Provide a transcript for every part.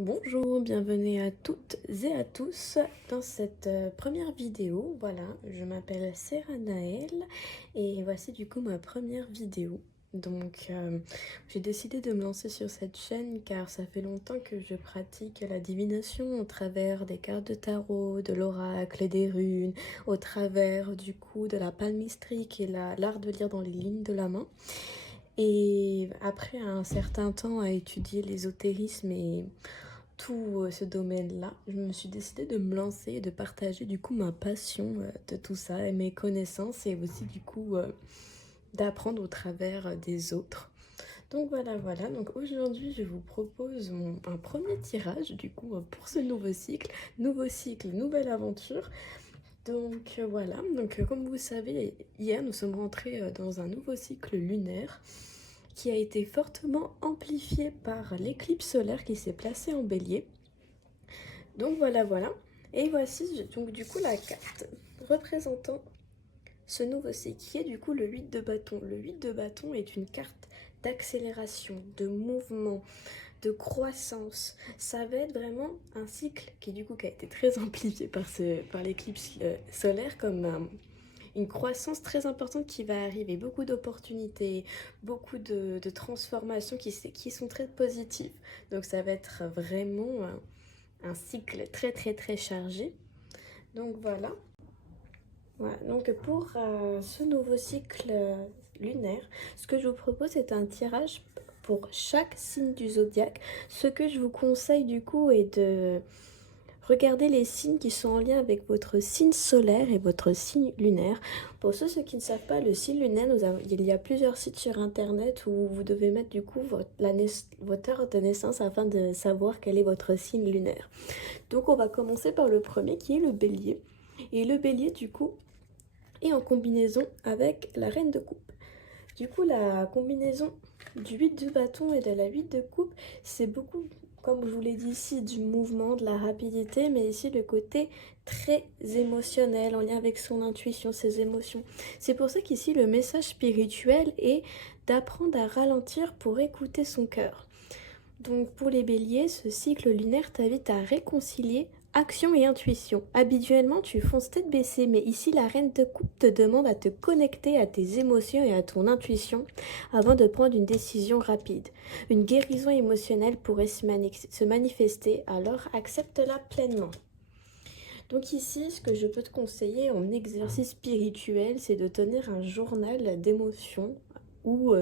Bonjour, bienvenue à toutes et à tous dans cette première vidéo. Voilà, je m'appelle Sarah Naël et voici du coup ma première vidéo. Donc j'ai décidé de me lancer sur cette chaîne car ça fait longtemps que je pratique la divination au travers des cartes de tarot, de l'oracle et des runes, au travers du coup de la palmistrie qui est l'art de lire dans les lignes de la main. Et après un certain temps à étudier l'ésotérisme et tout ce domaine-là, je me suis décidée de me lancer et de partager du coup ma passion de tout ça et mes connaissances et aussi du coup d'apprendre au travers des autres. Donc voilà, donc aujourd'hui je vous propose un premier tirage du coup pour ce nouveau cycle, nouvelle aventure. Donc voilà, donc comme vous savez, hier nous sommes rentrés dans un nouveau cycle lunaire qui a été fortement amplifié par l'éclipse solaire qui s'est placée en bélier. Donc voilà. Et voici donc du coup la carte représentant ce nouveau cycle qui est du coup le 8 de bâton. Le 8 de bâton est une carte d'accélération, de mouvement, de croissance. Ça va être vraiment un cycle qui du coup qui a été très amplifié par l'éclipse solaire comme une croissance très importante qui va arriver, beaucoup d'opportunités, beaucoup de transformations qui sont très positives. Donc ça va être vraiment un cycle très chargé. Donc voilà. Donc pour ce nouveau cycle lunaire, ce que je vous propose c'est un tirage pour chaque signe du zodiaque. Ce que je vous conseille du coup est de regarder les signes qui sont en lien avec votre signe solaire et votre signe lunaire. Pour ceux qui ne savent pas, le signe lunaire, il y a plusieurs sites sur internet où vous devez mettre du coup votre heure de naissance afin de savoir quel est votre signe lunaire. Donc on va commencer par le premier qui est le bélier. Et le bélier du coup est en combinaison avec la reine de coupe. Du coup la combinaison du 8 de bâton et de la 8 de coupe, c'est beaucoup, comme je vous l'ai dit ici, du mouvement, de la rapidité, mais ici le côté très émotionnel, en lien avec son intuition, ses émotions. C'est pour ça qu'ici le message spirituel est d'apprendre à ralentir pour écouter son cœur. Donc pour les béliers, ce cycle lunaire t'invite à réconcilier action et intuition. Habituellement, tu fonces tête baissée, mais ici, la reine de coupe te demande à te connecter à tes émotions et à ton intuition avant de prendre une décision rapide. Une guérison émotionnelle pourrait se manifester, alors accepte-la pleinement. Donc ici, ce que je peux te conseiller en exercice spirituel, c'est de tenir un journal d'émotions où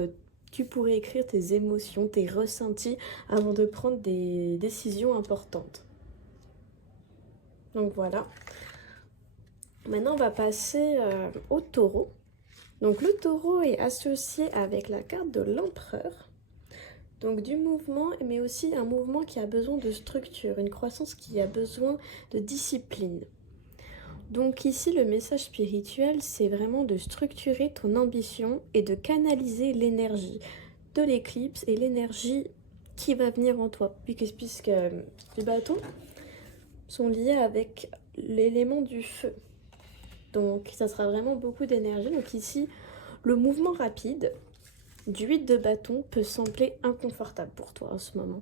tu pourrais écrire tes émotions, tes ressentis avant de prendre des décisions importantes. Donc voilà. Maintenant, on va passer au taureau. Donc le taureau est associé avec la carte de l'empereur. Donc du mouvement, mais aussi un mouvement qui a besoin de structure, une croissance qui a besoin de discipline. Donc ici, le message spirituel, c'est vraiment de structurer ton ambition et de canaliser l'énergie de l'éclipse et l'énergie qui va venir en toi. Puisque les bâtons sont liés avec l'élément du feu. Donc ça sera vraiment beaucoup d'énergie. Donc ici, le mouvement rapide du 8 de bâton peut sembler inconfortable pour toi en ce moment.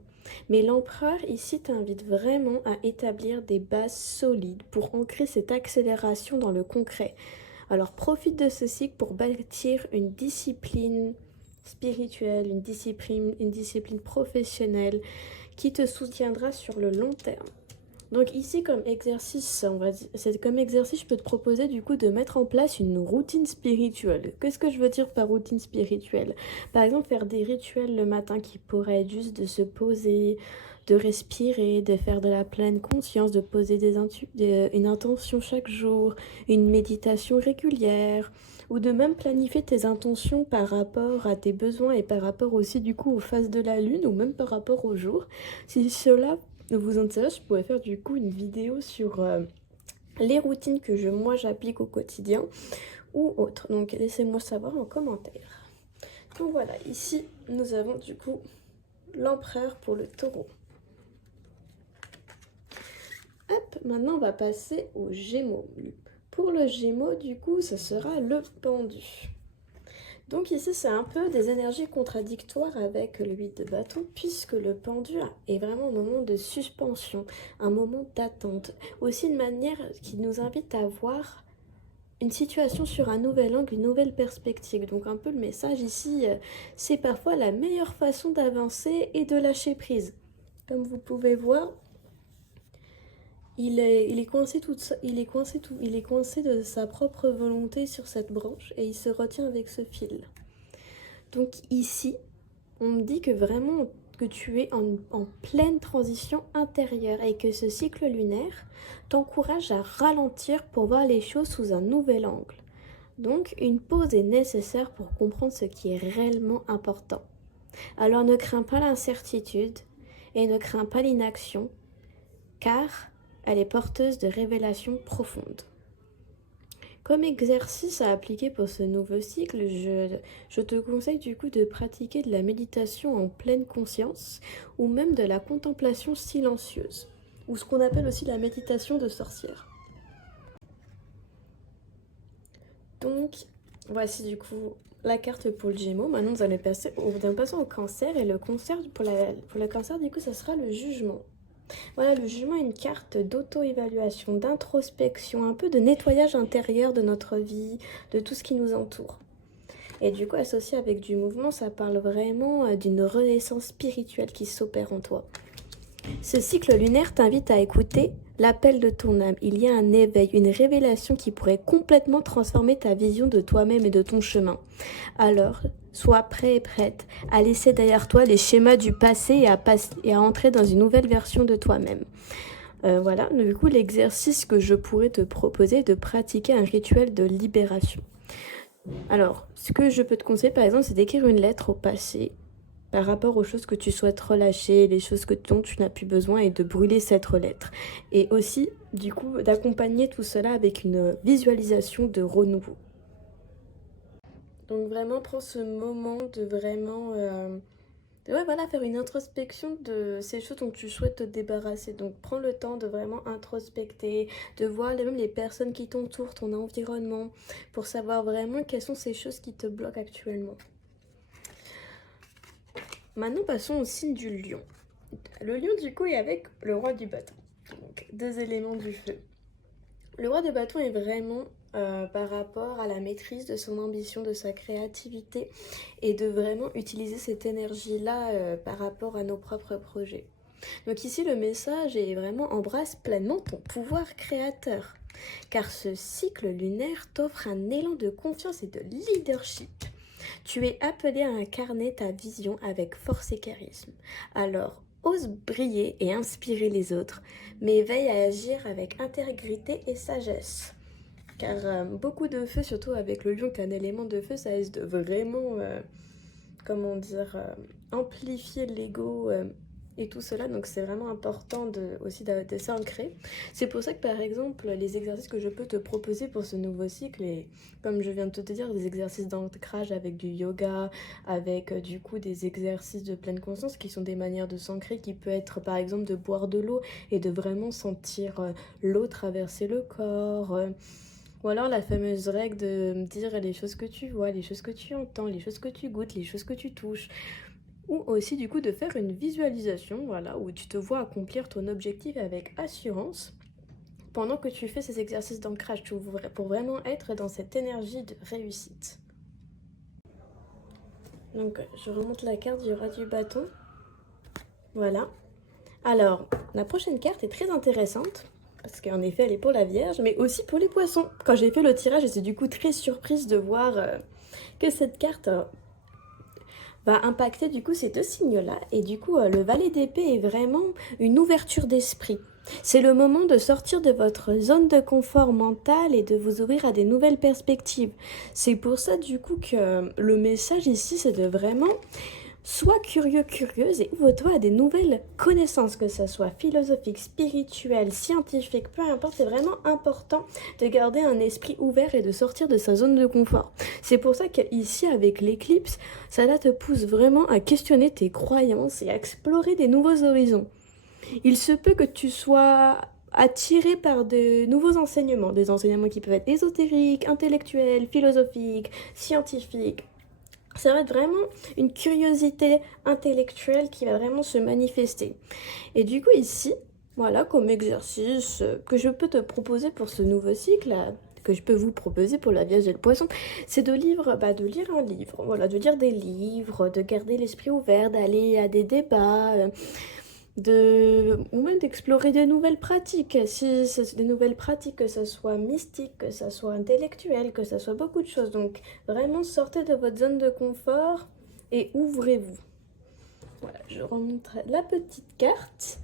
Mais l'empereur ici t'invite vraiment à établir des bases solides pour ancrer cette accélération dans le concret. Alors profite de ce cycle pour bâtir une discipline spirituelle, une discipline professionnelle qui te soutiendra sur le long terme. Donc ici, comme exercice, je peux te proposer du coup de mettre en place une routine spirituelle. Qu'est-ce que je veux dire par routine spirituelle? Par exemple, faire des rituels le matin qui pourraient être juste de se poser, de respirer, de faire de la pleine conscience, de poser une intention chaque jour, une méditation régulière, ou de même planifier tes intentions par rapport à tes besoins et par rapport aussi du coup aux phases de la lune ou même par rapport au jour. Si cela vous intéresse, je pourrais faire du coup une vidéo sur les routines que moi j'applique au quotidien ou autres. Donc laissez-moi savoir en commentaire. Donc voilà, ici nous avons du coup l'empereur pour le taureau. Hop, maintenant on va passer au Gémeaux. Pour le Gémeaux, du coup, ça sera le pendu. Donc ici, c'est un peu des énergies contradictoires avec le 8 de bâton, puisque le pendu est vraiment un moment de suspension, un moment d'attente. Aussi une manière qui nous invite à voir une situation sur un nouvel angle, une nouvelle perspective. Donc un peu le message ici, c'est parfois la meilleure façon d'avancer et de lâcher prise. Comme vous pouvez voir, il est coincé il est coincé de sa propre volonté sur cette branche et il se retient avec ce fil. Donc ici, on me dit que vraiment que tu es en pleine transition intérieure et que ce cycle lunaire t'encourage à ralentir pour voir les choses sous un nouvel angle. Donc une pause est nécessaire pour comprendre ce qui est réellement important. Alors ne crains pas l'incertitude et ne crains pas l'inaction, car elle est porteuse de révélations profondes. Comme exercice à appliquer pour ce nouveau cycle, je te conseille du coup de pratiquer de la méditation en pleine conscience ou même de la contemplation silencieuse, ou ce qu'on appelle aussi la méditation de sorcière. Donc, voici du coup la carte pour le Gémeaux. Maintenant, nous allons passer au Cancer, et le cancer, pour le Cancer, du coup, ça sera le jugement. Voilà, le jugement est une carte d'auto-évaluation, d'introspection, un peu de nettoyage intérieur de notre vie, de tout ce qui nous entoure. Et du coup, associé avec du mouvement, ça parle vraiment d'une renaissance spirituelle qui s'opère en toi. Ce cycle lunaire t'invite à écouter l'appel de ton âme. Il y a un éveil, une révélation qui pourrait complètement transformer ta vision de toi-même et de ton chemin. Alors, sois prêt et prête à laisser derrière toi les schémas du passé et à entrer dans une nouvelle version de toi-même. Voilà, du coup, l'exercice que je pourrais te proposer est de pratiquer un rituel de libération. Alors, ce que je peux te conseiller, par exemple, c'est d'écrire une lettre au passé par rapport aux choses que tu souhaites relâcher, les choses dont tu n'as plus besoin, et de brûler cette lettre. Et aussi, du coup, d'accompagner tout cela avec une visualisation de renouveau. Donc vraiment, prends ce moment de vraiment faire une introspection de ces choses dont tu souhaites te débarrasser. Donc prends le temps de vraiment introspecter, de voir même les personnes qui t'entourent, ton environnement, pour savoir vraiment quelles sont ces choses qui te bloquent actuellement. Maintenant, passons au signe du lion. Le lion, du coup, est avec le roi du bâton. Donc, deux éléments du feu. Le roi de bâton est vraiment par rapport à la maîtrise de son ambition, de sa créativité, et de vraiment utiliser cette énergie-là par rapport à nos propres projets. Donc ici, le message est vraiment: embrasse pleinement ton pouvoir créateur, car ce cycle lunaire t'offre un élan de confiance et de leadership. Tu es appelé à incarner ta vision avec force et charisme. Alors, ose briller et inspirer les autres, mais veille à agir avec intégrité et sagesse. Car beaucoup de feu, surtout avec le lion qui est un élément de feu, ça risque de vraiment, amplifier l'ego et tout cela. Donc c'est vraiment important aussi de s'ancrer. C'est pour ça que par exemple, les exercices que je peux te proposer pour ce nouveau cycle, et comme je viens de te dire, des exercices d'ancrage avec du yoga, avec du coup des exercices de pleine conscience qui sont des manières de s'ancrer, qui peut être par exemple de boire de l'eau et de vraiment sentir l'eau traverser le corps. Ou alors la fameuse règle de dire les choses que tu vois, les choses que tu entends, les choses que tu goûtes, les choses que tu touches. Ou aussi du coup de faire une visualisation, voilà, où tu te vois accomplir ton objectif avec assurance pendant que tu fais ces exercices d'ancrage, pour vraiment être dans cette énergie de réussite. Donc je remonte la carte du roi du bâton. Voilà. Alors, la prochaine carte est très intéressante, parce qu'en effet, elle est pour la Vierge, mais aussi pour les poissons. Quand j'ai fait le tirage, j'étais du coup très surprise de voir que cette carte va impacter du coup ces deux signes-là. Et du coup, le valet d'épée est vraiment une ouverture d'esprit. C'est le moment de sortir de votre zone de confort mental et de vous ouvrir à des nouvelles perspectives. C'est pour ça du coup que le message ici, c'est de vraiment... Sois curieux, curieuse, et ouvre-toi à des nouvelles connaissances, que ce soit philosophiques, spirituelles, scientifiques, peu importe. C'est vraiment important de garder un esprit ouvert et de sortir de sa zone de confort. C'est pour ça qu'ici, avec l'éclipse, ça là te pousse vraiment à questionner tes croyances et à explorer des nouveaux horizons. Il se peut que tu sois attiré par de nouveaux enseignements, des enseignements qui peuvent être ésotériques, intellectuels, philosophiques, scientifiques. Ça va être vraiment une curiosité intellectuelle qui va vraiment se manifester. Et du coup ici, voilà, comme exercice que je peux te proposer pour ce nouveau cycle, que je peux vous proposer pour la Vierge et le Poisson, c'est de lire un livre, voilà, de lire des livres, de garder l'esprit ouvert, d'aller à des débats, ou même d'explorer de nouvelles pratiques, si c'est des nouvelles pratiques, que ce soit mystique, que ce soit intellectuel, que ce soit beaucoup de choses. Donc vraiment sortez de votre zone de confort et ouvrez-vous. Voilà, je remonte la petite carte.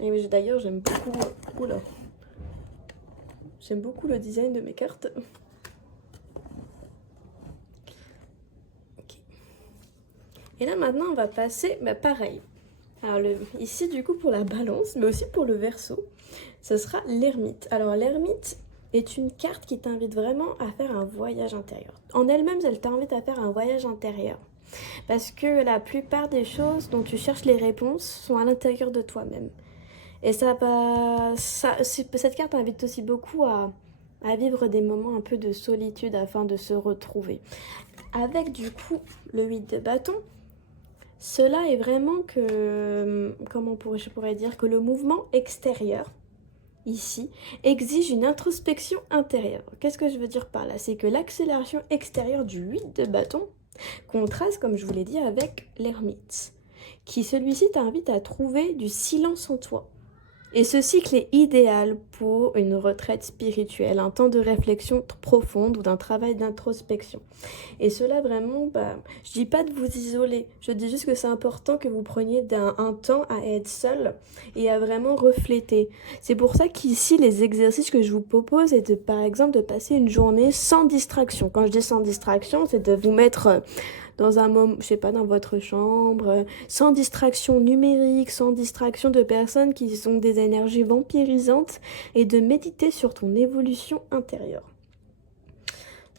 Et d'ailleurs j'aime beaucoup, oula, j'aime beaucoup le design de mes cartes. Okay. Et là maintenant on va passer, pareil. Alors ici du coup pour la balance, mais aussi pour le Verseau, ce sera l'ermite. Alors l'ermite est une carte qui t'invite vraiment à faire un voyage intérieur. En elle-même, elle t'invite à faire un voyage intérieur. Parce que la plupart des choses dont tu cherches les réponses sont à l'intérieur de toi-même. Et cette carte invite aussi beaucoup à vivre des moments un peu de solitude afin de se retrouver. Avec du coup le 8 de bâton, cela est vraiment que, je pourrais dire, que le mouvement extérieur, ici, exige une introspection intérieure. Qu'est-ce que je veux dire par là? C'est que l'accélération extérieure du 8 de bâton contraste, comme je vous l'ai dit, avec l'ermite, qui celui-ci t'invite à trouver du silence en toi. Et ce cycle est idéal pour une retraite spirituelle, un temps de réflexion profonde ou d'un travail d'introspection. Et cela vraiment, je dis pas de vous isoler, je dis juste que c'est important que vous preniez un temps à être seul et à vraiment refléter. C'est pour ça qu'ici, les exercices que je vous propose est par exemple de passer une journée sans distraction. Quand je dis sans distraction, c'est de vous mettre dans un moment, je sais pas, dans votre chambre, sans distraction numérique, sans distraction de personnes qui ont des énergies vampirisantes, et de méditer sur ton évolution intérieure.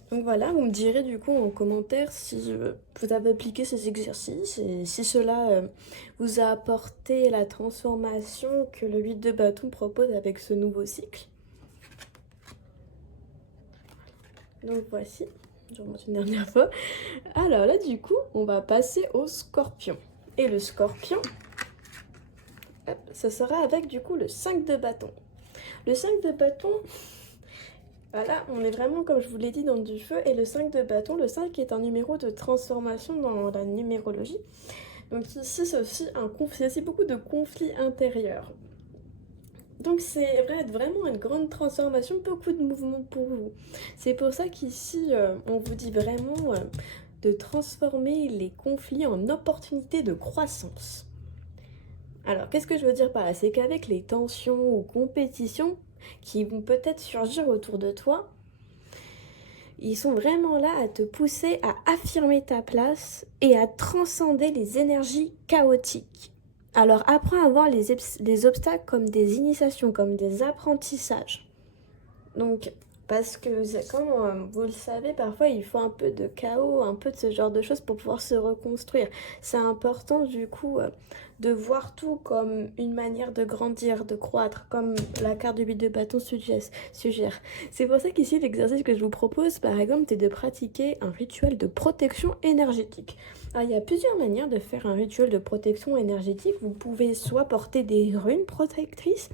Donc voilà, vous me direz du coup en commentaire si vous avez appliqué ces exercices et si cela vous a apporté la transformation que le 8 de bâton propose avec ce nouveau cycle. Donc voici. Je remonte une dernière fois. Alors là, du coup, on va passer au scorpion. Et le scorpion, hop, ça sera avec du coup le 5 de bâton. Le 5 de bâton, voilà, on est vraiment, comme je vous l'ai dit, dans du feu. Et le 5 de bâton, le 5 est un numéro de transformation dans la numérologie. Donc ici, c'est aussi beaucoup de conflits intérieurs. Donc c'est vrai, vraiment une grande transformation, beaucoup de mouvements pour vous. C'est pour ça qu'ici, on vous dit vraiment de transformer les conflits en opportunités de croissance. Alors, qu'est-ce que je veux dire par là? C'est qu'avec les tensions ou compétitions qui vont peut-être surgir autour de toi, ils sont vraiment là à te pousser à affirmer ta place et à transcender les énergies chaotiques. Alors apprends à voir les obstacles comme des initiations, comme des apprentissages. Donc, parce que comme vous le savez, parfois il faut un peu de chaos, un peu de ce genre de choses pour pouvoir se reconstruire. C'est important du coup de voir tout comme une manière de grandir, de croître, comme la carte du 8 de bâton suggère. C'est pour ça qu'ici l'exercice que je vous propose par exemple c'est de pratiquer un rituel de protection énergétique. Alors, il y a plusieurs manières de faire un rituel de protection énergétique. Vous pouvez soit porter des runes protectrices.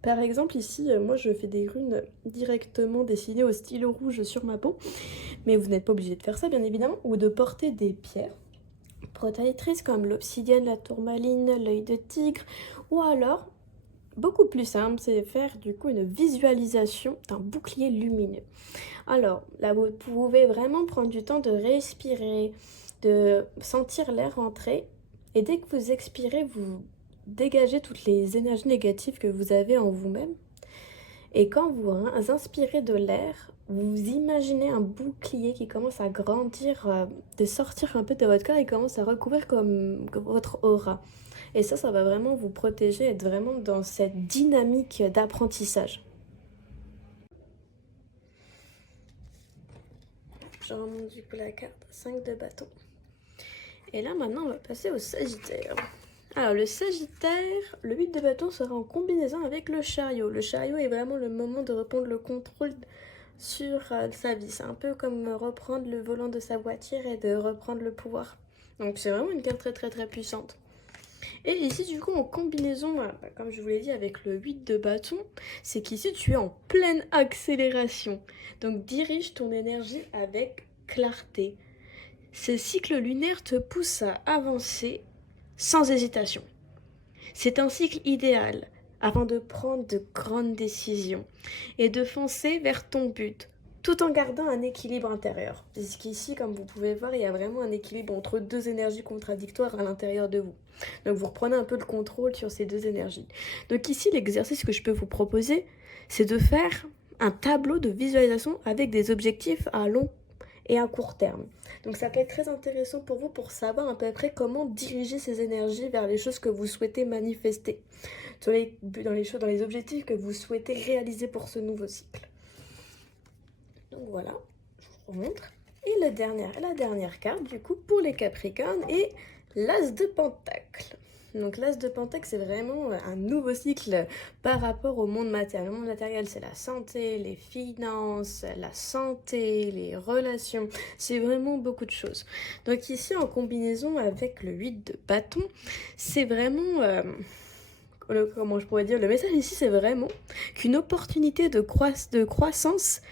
Par exemple ici, moi je fais des runes directement dessinées au stylo rouge sur ma peau, mais vous n'êtes pas obligé de faire ça bien évidemment, ou de porter des pierres protectrices comme l'obsidienne, la tourmaline, l'œil de tigre, ou alors, beaucoup plus simple, c'est faire du coup une visualisation d'un bouclier lumineux. Alors là vous pouvez vraiment prendre du temps de respirer, de sentir l'air entrer, et dès que vous expirez, vous dégagez toutes les énergies négatives que vous avez en vous-même. Et quand vous inspirez de l'air, vous imaginez un bouclier qui commence à grandir, de sortir un peu de votre corps et commence à recouvrir comme votre aura. Et ça va vraiment vous protéger, être vraiment dans cette dynamique d'apprentissage. Je remonte du coup la carte 5 de bâton. Et là maintenant on va passer au Sagittaire. Alors le Sagittaire, le 8 de bâton sera en combinaison avec le Chariot. Le Chariot est vraiment le moment de reprendre le contrôle sur sa vie. C'est un peu comme reprendre le volant de sa voiture et de reprendre le pouvoir. Donc c'est vraiment une carte très très très puissante. Et ici du coup en combinaison, comme je vous l'ai dit avec le 8 de bâton, c'est qu'ici tu es en pleine accélération. Donc dirige ton énergie avec clarté. Ce cycle lunaire te pousse à avancer sans hésitation. C'est un cycle idéal avant de prendre de grandes décisions et de foncer vers ton but, tout en gardant un équilibre intérieur. Puisqu'ici, comme vous pouvez voir, il y a vraiment un équilibre entre deux énergies contradictoires à l'intérieur de vous. Donc vous reprenez un peu le contrôle sur ces deux énergies. Donc ici, l'exercice que je peux vous proposer, c'est de faire un tableau de visualisation avec des objectifs à long et à court terme. Donc ça peut être très intéressant pour vous pour savoir à peu près comment diriger ces énergies vers les choses que vous souhaitez manifester, dans les objectifs que vous souhaitez réaliser pour ce nouveau cycle. Donc voilà, je vous remontre. Et la dernière carte du coup pour les Capricornes est l'As de Pentacle. Donc l'As de Pentacle, c'est vraiment un nouveau cycle par rapport au monde matériel. Le monde matériel, c'est la santé, les finances, la santé, les relations. C'est vraiment beaucoup de choses. Donc ici, en combinaison avec le 8 de bâton, c'est vraiment... comment je pourrais dire, le message ici, c'est vraiment qu'une opportunité de croissance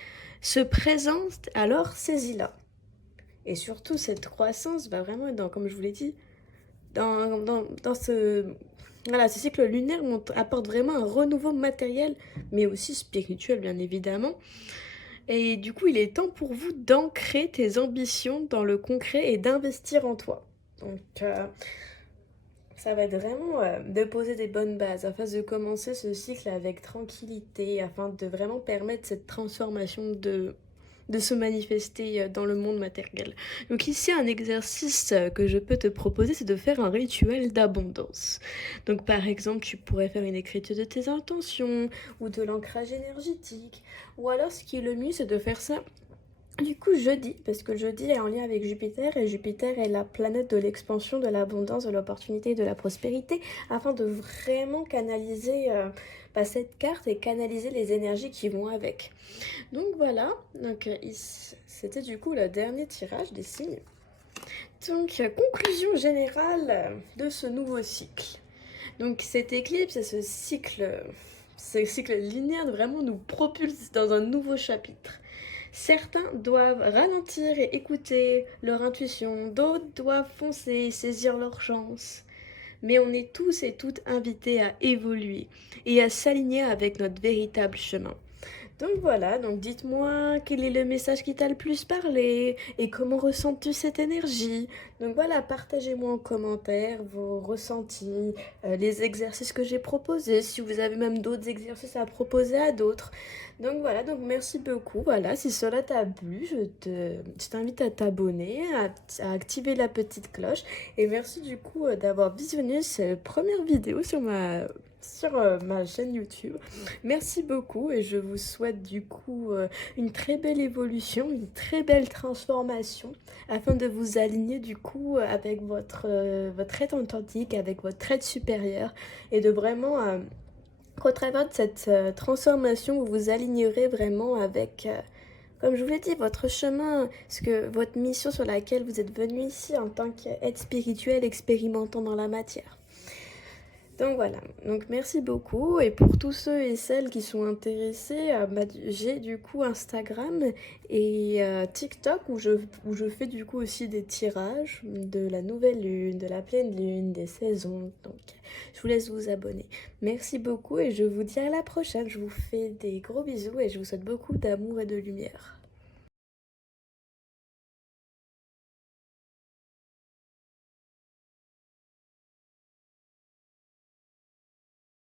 se présente, alors saisis-la. Et surtout, cette croissance va vraiment être comme je vous l'ai dit, dans ce cycle lunaire apporte vraiment un renouveau matériel, mais aussi spirituel, bien évidemment. Et du coup, il est temps pour vous d'ancrer tes ambitions dans le concret et d'investir en toi. Donc, ça va être vraiment de poser des bonnes bases afin de commencer ce cycle avec tranquillité, afin de vraiment permettre cette transformation de se manifester dans le monde matériel. Donc ici, un exercice que je peux te proposer, c'est de faire un rituel d'abondance. Donc par exemple, tu pourrais faire une écriture de tes intentions ou de l'ancrage énergétique. Ou alors, ce qui est le mieux, c'est de faire ça du coup jeudi, parce que jeudi est en lien avec Jupiter, et Jupiter est la planète de l'expansion, de l'abondance, de l'opportunité et de la prospérité, afin de vraiment canaliser cette carte et canaliser les énergies qui vont avec. Donc voilà, c'était du coup le dernier tirage des signes. Donc conclusion générale de ce nouveau cycle. Donc cette éclipse et ce cycle linéaire vraiment nous propulse dans un nouveau chapitre. Certains doivent ralentir et écouter leur intuition, d'autres doivent foncer et saisir leur chance. Mais on est tous et toutes invités à évoluer et à s'aligner avec notre véritable chemin. Donc voilà, donc dites-moi quel est le message qui t'a le plus parlé et comment ressens-tu cette énergie. Donc voilà, partagez-moi en commentaire vos ressentis, les exercices que j'ai proposés, si vous avez même d'autres exercices à proposer à d'autres. Donc voilà, donc merci beaucoup. Voilà, si cela t'a plu, je t'invite à t'abonner, à activer la petite cloche. Et merci du coup d'avoir visionné cette première vidéo sur ma chaîne YouTube. Merci beaucoup et je vous souhaite du coup une très belle évolution, une très belle transformation afin de vous aligner du coup avec votre être authentique, avec votre être supérieur et de vraiment qu'au travers de cette transformation vous vous alignerez vraiment avec comme je vous l'ai dit, votre chemin, votre mission sur laquelle vous êtes venu ici en tant qu'être spirituel expérimentant dans la matière. Donc voilà, donc merci beaucoup et pour tous ceux et celles qui sont intéressés, j'ai du coup Instagram et TikTok où je fais du coup aussi des tirages de la nouvelle lune, de la pleine lune, des saisons, donc je vous laisse vous abonner. Merci beaucoup et je vous dis à la prochaine, je vous fais des gros bisous et je vous souhaite beaucoup d'amour et de lumière.